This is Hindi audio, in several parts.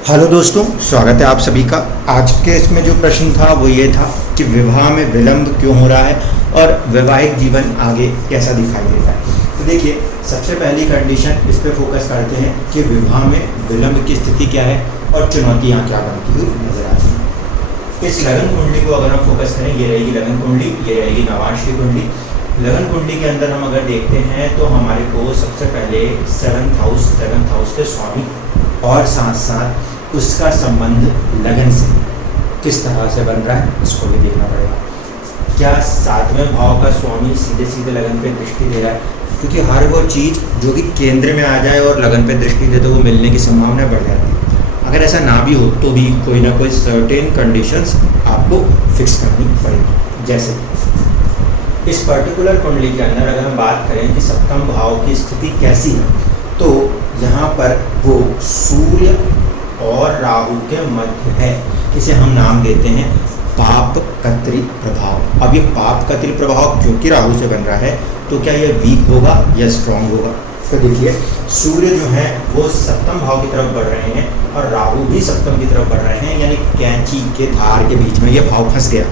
हेलो दोस्तों, स्वागत है आप सभी का। आज के इसमें जो प्रश्न था वो ये था कि विवाह में विलंब क्यों हो रहा है और वैवाहिक जीवन आगे कैसा दिखाई देता है। तो देखिए, सबसे पहली कंडीशन इस पे फोकस करते हैं कि विवाह में विलंब की स्थिति क्या है और चुनौतियाँ क्या बनती हुई नजर आती हैं। इस लगन कुंडली को अगर हम फोकस करें, ये रहेगी लगन कुंडली, ये रहेगी नवांश की कुंडली। लगन कुंडली के अंदर हम अगर देखते हैं तो हमारे को सबसे पहले सेवंथ हाउस के स्वामी और साथ साथ उसका संबंध लगन से किस तरह से बन रहा है, इसको भी देखना पड़ेगा। क्या सातवें भाव का स्वामी सीधे सीधे लगन पे दृष्टि दे रहा है, क्योंकि हर वो चीज़ जो कि केंद्र में आ जाए और लगन पे दृष्टि दे तो वो मिलने की संभावना बढ़ जाती है। अगर ऐसा ना भी हो तो भी कोई ना कोई सर्टेन कंडीशंस आपको फिक्स करनी पड़ेगी। जैसे इस पर्टिकुलर कुंडली के अंदर अगर हम बात करें कि सप्तम भाव की स्थिति कैसी है, तो यहाँ पर वो सूर्य और राहु के मध्य है। इसे हम नाम देते हैं पाप कत्री प्रभाव। अब ये पाप कत्री प्रभाव क्योंकि राहु से बन रहा है, तो क्या ये वीक होगा या स्ट्रांग होगा। तो देखिए, सूर्य जो है वो सप्तम भाव की तरफ बढ़ रहे हैं और राहु भी सप्तम की तरफ बढ़ रहे हैं, यानी कैंची के धार के बीच में ये भाव फंस गया।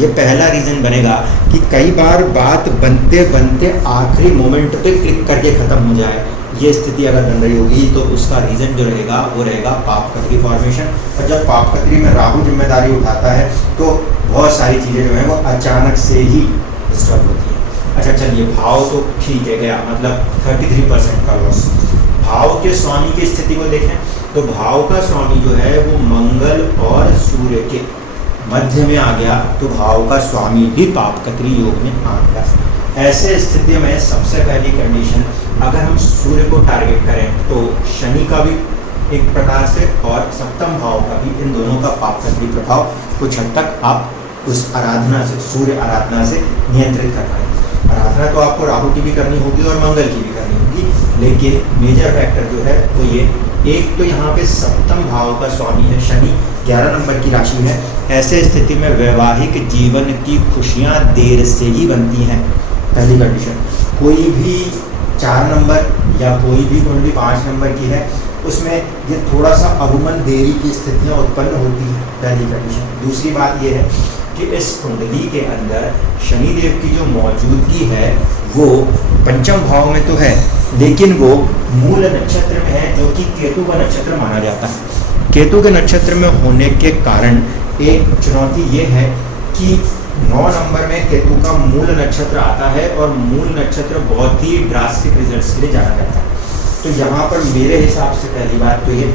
ये पहला रीज़न बनेगा कि कई बार बात बनते बनते आखिरी मोमेंट पे क्लिक करके ख़त्म हो जाए। ये स्थिति अगर बन रही होगी तो उसका रीज़न जो रहेगा वो रहेगा पाप कत्री फॉर्मेशन। और जब पाप कत्री में राहु जिम्मेदारी उठाता है तो बहुत सारी चीज़ें जो हैं वो अचानक से ही डिस्टर्ब होती हैं। अच्छा चलिए, भाव तो ठीक है गया, मतलब 33% का लॉस। भाव के स्वामी की स्थिति को देखें तो भाव का स्वामी जो है वो मंगल और सूर्य के मध्य में आ गया, तो भाव का स्वामी भी पाप कत्री योग में आ गया। ऐसे स्थिति में सबसे पहली कंडीशन, अगर हम सूर्य को टारगेट करें तो शनि का भी एक प्रकार से और सप्तम भाव का भी, इन दोनों का पाप कत्री प्रभाव कुछ हद तक आप उस आराधना से, सूर्य आराधना से नियंत्रित कर पाएंगे। आराधना तो आपको राहु की भी करनी होगी और मंगल की भी करनी होगी, लेकिन मेजर फैक्टर जो है वो ये, एक तो यहाँ पे सप्तम भाव का स्वामी है शनि, 11 नंबर की राशि है। ऐसे स्थिति में वैवाहिक जीवन की खुशियाँ देर से ही बनती हैं। पहली कंडीशन, कोई भी 4 नंबर या कोई भी कुंडली 5 नंबर की है, उसमें ये थोड़ा सा अवमन देरी की स्थितियाँ उत्पन्न होती हैं, पहली कंडीशन। दूसरी बात ये है कि इस कुंडली के अंदर शनिदेव की जो मौजूदगी है वो पंचम भाव में तो है, लेकिन वो मूल नक्षत्र में है, जो कि केतु का नक्षत्र माना जाता है। केतु के नक्षत्र में होने के कारण एक चुनौती ये है कि 9 नंबर में केतु का मूल नक्षत्र आता है और मूल नक्षत्र बहुत ही ड्रास्टिक रिजल्ट्स के लिए जाना जाता है। तो यहाँ पर मेरे हिसाब से पहली बात तो ये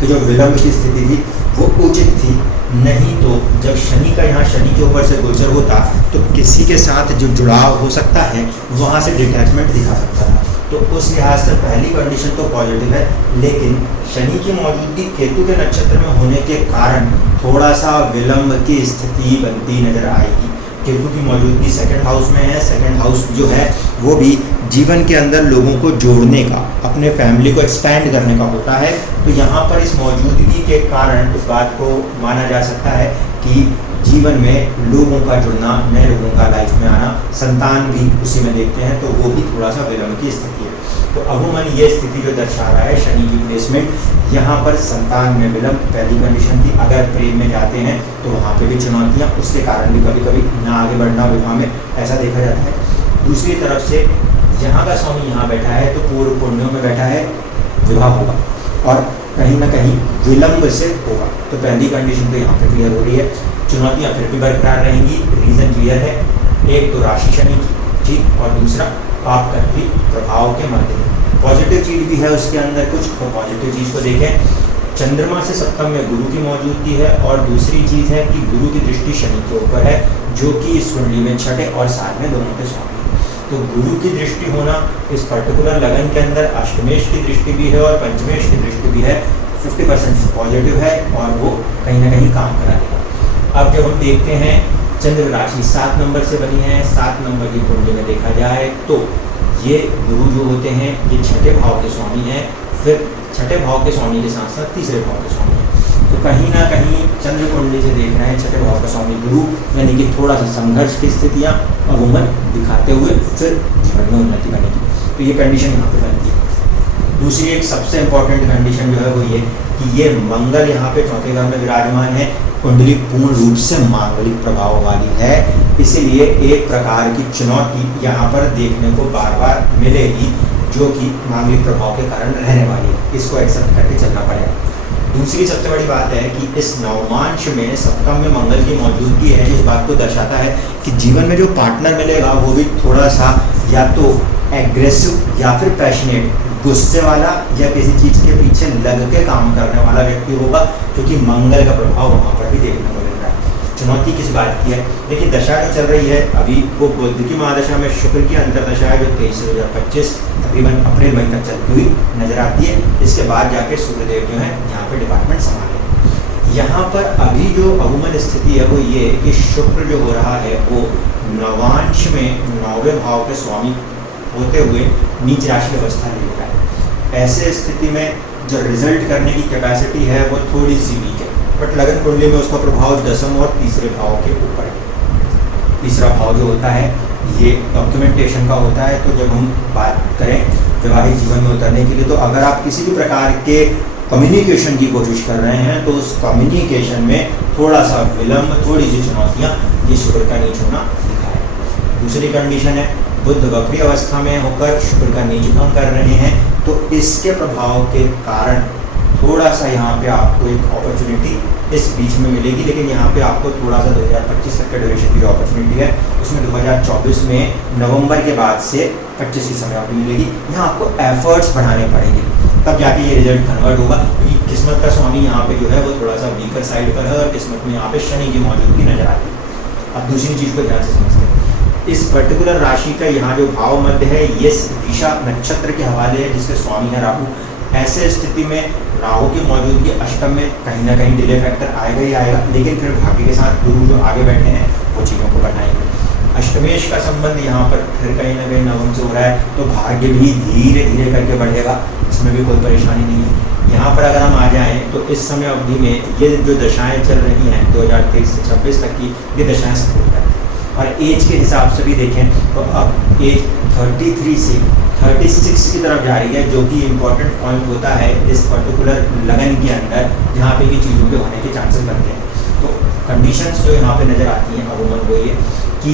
कि जो विलंब की स्थिति थी वो उचित थी। नहीं तो जब शनि का यहाँ शनि के ऊपर से गोचर होता तो किसी के साथ जो जुड़ाव हो सकता है वहाँ से डिटैचमेंट दिखा सकता था। तो उस लिहाज से पहली कंडीशन तो पॉजिटिव है, लेकिन शनि की मौजूदगी केतु के नक्षत्र में होने के कारण थोड़ा सा विलंब की स्थिति बनती नजर आएगी। केतु की मौजूदगी सेकंड हाउस में है। सेकंड हाउस जो है वो भी जीवन के अंदर लोगों को जोड़ने का, अपने फैमिली को एक्सपैंड करने का होता है। तो यहाँ पर इस मौजूदगी के कारण इस बात को माना जा सकता है कि जीवन में लोगों का जुड़ना, नए लोगों का लाइफ में आना, संतान भी उसी में देखते हैं, तो वो भी थोड़ा सा विलंब की स्थिति है। तो अमूमन ये स्थिति जो दर्शा रहा है शनि की प्लेसमेंट, यहाँ पर संतान में विलंब पहली कंडीशन थी। अगर प्रेम में जाते हैं तो वहाँ पे भी चुनौतियाँ, उसके कारण भी कभी कभी ना आगे बढ़ना विवाह में, ऐसा देखा जाता है। दूसरी तरफ से यहाँ का स्वामी यहाँ बैठा है तो पूर्व पुण्यों में बैठा है, विवाह होगा और कहीं ना कहीं विलंब से होगा। तो पहली कंडीशन तो यहाँ पे क्लियर हो रही है। चुनौतियाँ फिर भी बरकरार रहेंगी, रीज़न क्लियर है। एक तो राशि शनि की, ठीक, और दूसरा पाप कत्री प्रभाव के मध्य। पॉजिटिव चीज़ भी है उसके अंदर कुछ, तो पॉजिटिव चीज़ को देखें। चंद्रमा से सप्तम में गुरु की मौजूदगी है और दूसरी चीज़ है कि गुरु की दृष्टि शनि के ऊपर है, जो कि इस कुंडली में छठे और साथ में दोनों के स्वामी। तो गुरु की दृष्टि होना इस पर्टिकुलर लगन के अंदर, अष्टमेश की दृष्टि भी है और पंचमेश की दृष्टि भी है, 50% पॉजिटिव है और वो कहीं ना कहीं काम कराएगा। अब जब हम देखते हैं चंद्र राशि 7 नंबर से बनी है, 7 नंबर की कुंडली में देखा जाए तो ये गुरु जो होते हैं ये छठे भाव के स्वामी हैं, फिर छठे भाव के स्वामी के साथ साथ तीसरे भाव के स्वामी हैं। तो कहीं ना कहीं चंद्र कुंडली से देख रहे हैं छठे भाव का स्वामी गुरु, यानी कि थोड़ा सा संघर्ष की स्थितियाँ अमूमन दिखाते हुए फिर जीवन में उन्नति बनेगी। तो ये कंडीशन यहाँ पे बनती है। दूसरी एक सबसे इंपॉर्टेंट कंडीशन जो है वो ये कि ये मंगल यहाँ पे चौथे घर में विराजमान है, कुंडली पूर्ण रूप से मांगलिक प्रभाव वाली है, इसीलिए एक प्रकार की चुनौती यहाँ पर देखने को बार बार मिलेगी जो कि मांगलिक प्रभाव के कारण रहने वाली है, इसको एक्सेप्ट करके चलना पड़ेगा। दूसरी सबसे बड़ी बात है कि इस नवमांश में सप्तम में मंगल की मौजूदगी है, इस बात को दर्शाता है कि जीवन में जो पार्टनर मिलेगा वो भी थोड़ा सा या तो एग्रेसिव या फिर पैशनेट, गुस्से वाला या किसी चीज़ के पीछे लग के काम करने वाला व्यक्ति होगा, क्योंकि मंगल का प्रभाव वहाँ पर भी देखने को मिल रहा है। चुनौती किस बात की है? देखिए दशा जो चल रही है अभी वो बुध की महादशा में शुक्र की अंतरदशा है जो 23 से 2025 तकरीबन अप्रैल मई तक चलती हुई नजर आती है। इसके बाद जाके सूर्यदेव जो है यहाँ पे डिपार्टमेंट संभाले। यहाँ पर अभी जो अवमन स्थिति है वो ये कि शुक्र जो हो रहा है वो नवांश में 9वें भाव के स्वामी होते हुए नीच राशि अवस्था ले रहा है। ऐसे स्थिति में जो रिजल्ट करने की कैपेसिटी है वो थोड़ी सी वीक है, बट लगन कुंडली में उसका प्रभाव दसम और तीसरे भाव के ऊपर है। तीसरा भाव जो होता है ये डॉक्यूमेंटेशन का होता है। तो जब हम बात करें वैवाहिक जीवन में उतरने के लिए, तो अगर आप किसी भी प्रकार के कम्युनिकेशन की कोशिश कर रहे हैं तो उस कम्युनिकेशन में थोड़ा सा विलम्ब, थोड़ी सी चुनौतियाँ ये शुक्र का नीच होना दिखाए। दूसरी कंडीशन है बुध वक्री अवस्था में होकर शुक्र का नीच भंग कर रहे हैं, तो इसके प्रभाव के कारण थोड़ा सा यहाँ पे आपको एक अपॉर्चुनिटी इस बीच में मिलेगी, लेकिन यहाँ पे आपको थोड़ा सा 2025 तक के ड्यूरेशन की जो अपॉर्चुनिटी है उसमें 2024 में नवंबर के बाद से 25 की समय आपको मिलेगी। यहाँ आपको एफर्ट्स बढ़ाने पड़ेंगे, तब जाके ये रिजल्ट कन्वर्ट होगा, क्योंकि किस्मत का स्वामी यहाँ पे जो है वो थोड़ा सा वीकर साइड पर है और किस्मत में यहाँ पे शनि की मौजूदगी नजर आती है। अब दूसरी चीज़ को ध्यान से समझते हैं, इस पर्टिकुलर राशि का यहाँ जो भाव मध्य है ये दिशा नक्षत्र के हवाले है जिसके स्वामी है राहु। ऐसे स्थिति में राहु की मौजूदगी अष्टम में कहीं ना कहीं डिले फैक्टर आएगा ही आएगा, लेकिन फिर भाग्य के साथ गुरु जो आगे बैठे हैं वो चीज़ों को बताएंगे। अष्टमेश का संबंध यहाँ पर फिर कहीं ना कहीं नवम से हो रहा है, तो भाग्य भी धीरे धीरे करके बढ़ेगा, इसमें भी कोई परेशानी नहीं है। यहाँ पर अगर हम आ जाएँ तो इस समय अवधि में ये जो दशाएँ चल रही हैं 2023 से 26 तक की, ये दशाएँ सपोर्ट करती हैं। और एज के हिसाब से भी देखें तो अब एज 33 से 36 की तरफ जा रही है, जो कि इम्पोर्टेंट पॉइंट होता है इस पर्टिकुलर लगन के अंदर जहाँ पे भी चीज़ों के होने के चांसेस बनते हैं। तो कंडीशंस जो यहाँ पे नज़र आती हैं अमूमन वो ये कि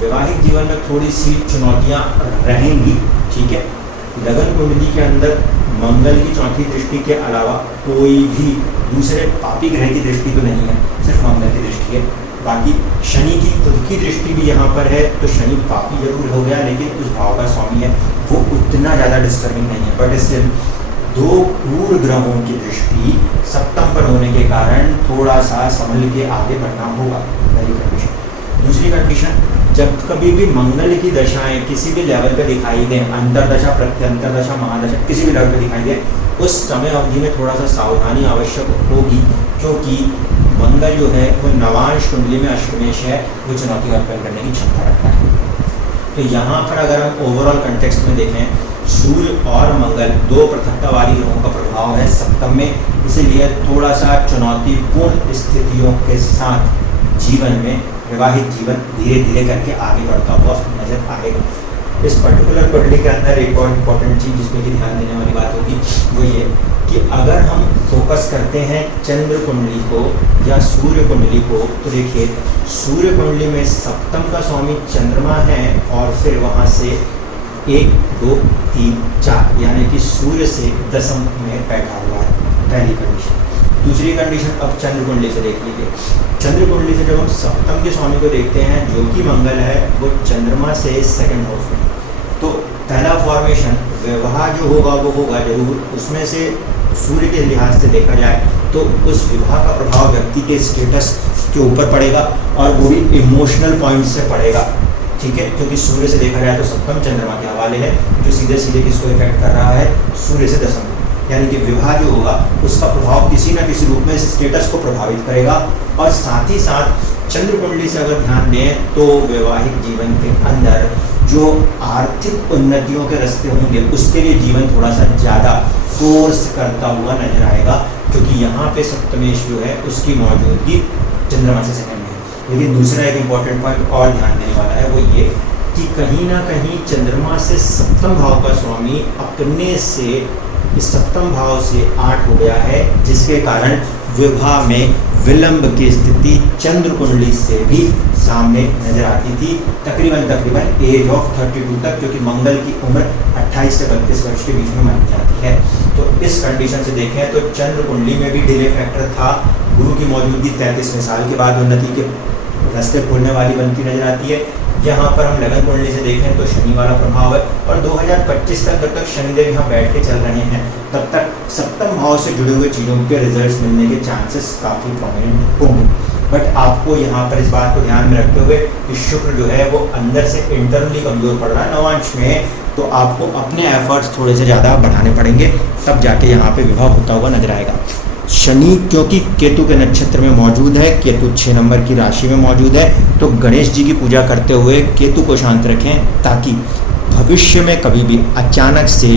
वैवाहिक जीवन में थोड़ी सी चुनौतियाँ रहेंगी, ठीक है। लगन कुंडली के अंदर मंगल की चौथी दृष्टि के अलावा कोई भी दूसरे पापी ग्रह की दृष्टि तो नहीं है, सिर्फ मंगल की दृष्टि है। बाकी शनि की खुद की दृष्टि भी यहाँ पर है, तो शनि पापी जरूर हो गया, लेकिन उस भाव का स्वामी है वो उतना ज़्यादा डिस्टर्बिंग नहीं है, बट स्टिल दो क्रूर ग्रहों की दृष्टि सप्तम पर होने के कारण थोड़ा सा संभल के आगे बढ़ना होगा, पहली कंडीशन। दूसरी कंडीशन, जब कभी भी मंगल की दशाएं किसी भी लेवल पे दिखाई दें, अंतरदशा, प्रत्यंतरदशा, महादशा, किसी भी लेवल पे दिखाई दे, उस समय अवधि में थोड़ा सा सावधानी आवश्यक होगी, क्योंकि मंगल जो है वो नवांश कुंडली में अष्टमेश है, वो चुनौती का उत्पन्न करने की क्षमता रखता है। तो यहाँ पर अगर हम ओवरऑल कंटेक्स्ट में देखें, सूर्य और मंगल दो पृथकतावादी ग्रहों का प्रभाव है सप्तम में, इसीलिए थोड़ा सा चुनौतीपूर्ण स्थितियों के साथ जीवन में वैवाहिक जीवन धीरे धीरे करके आगे बढ़ता हुआ नजर आएगा। इस पर्टिकुलर कुंडली के अंदर एक और इम्पॉर्टेंट चीज़ जिसमें कि ध्यान देने वाली बात होगी वो ये कि अगर हम फोकस करते हैं चंद्र कुंडली को या सूर्य कुंडली को, तो देखिए सूर्य कुंडली में सप्तम का स्वामी चंद्रमा है और फिर वहाँ से 1, 2, 3, 4 यानी कि सूर्य से दसम में बैठा हुआ है, पहली कंडीशन। दूसरी कंडीशन अब चंद्र कुंडली से देख लीजिए। चंद्र कुंडली से जब हम सप्तम के स्वामी को देखते हैं जो कि मंगल है, वो चंद्रमा से सेकंड हाउस में, तो पहला फॉर्मेशन विवाह जो होगा वो होगा जरूर, उसमें से सूर्य के लिहाज से देखा जाए तो उस विवाह का प्रभाव व्यक्ति के स्टेटस के ऊपर पड़ेगा और वो भी इमोशनल पॉइंट से पड़ेगा, ठीक है, क्योंकि सूर्य से देखा जाए तो सप्तम चंद्रमा के हवाले है, जो सीधे सीधे किसको इफेक्ट कर रहा है, सूर्य से दसम, यानी कि विवाह जो होगा उसका प्रभाव किसी न किसी रूप में स्टेटस को प्रभावित करेगा। और साथ ही साथ चंद्र कुंडली से अगर ध्यान दें तो वैवाहिक जीवन के अंदर जो आर्थिक उन्नतियों के रास्ते होंगे उसके लिए जीवन थोड़ा सा ज़्यादा फोर्स करता हुआ नजर आएगा, क्योंकि यहाँ पे सप्तमेश जो है उसकी मौजूदगी चंद्रमा से सेकंड में है। लेकिन दूसरा एक इम्पॉर्टेंट पॉइंट और ध्यान देने वाला है वो ये कि कहीं ना कहीं चंद्रमा से सप्तम भाव का स्वामी अपने से इस सप्तम भाव से 8 हो गया है, जिसके कारण विवाह में विलंब की स्थिति चंद्र कुंडली से भी सामने नजर आती थी तकरीबन एज ऑफ 32 तक, क्योंकि मंगल की उम्र 28 से 32 वर्ष के बीच में मानी जाती है। तो इस कंडीशन से देखें तो चंद्र कुंडली में भी डिले फैक्टर था। गुरु की मौजूदगी 33वें साल के बाद उन्नति के रास्ते खोलने वाली बनती नजर आती है। यहाँ पर हम लगन कुंडली से देखें तो शनि वाला प्रभाव है, और 2025 तक जब तक शनिदेव यहाँ बैठ के चल रहे हैं तब तक सप्तम भाव से जुड़े हुए चीज़ों के रिजल्ट्स मिलने के चांसेस काफ़ी प्रोमिनेंट होंगे। बट आपको यहाँ पर इस बात को ध्यान में रखते हुए कि शुक्र जो है वो अंदर से इंटरनली कमज़ोर पड़ रहा है नवांश में, तो आपको अपने एफर्ट्स थोड़े से ज़्यादा बढ़ाने पड़ेंगे, तब जाके यहाँ पे विवाह होता हुआ नजर आएगा। शनि क्योंकि केतु के नक्षत्र में मौजूद है, केतु 6 नंबर की राशि में मौजूद है, तो गणेश जी की पूजा करते हुए केतु को शांत रखें, ताकि भविष्य में कभी भी अचानक से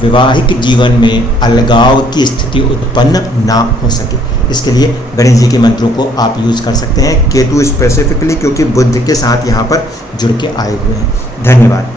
वैवाहिक जीवन में अलगाव की स्थिति उत्पन्न ना हो सके। इसके लिए गणेश जी के मंत्रों को आप यूज़ कर सकते हैं, केतु स्पेसिफिकली क्योंकि बुध के साथ यहाँ पर जुड़ के आए हुए हैं। धन्यवाद।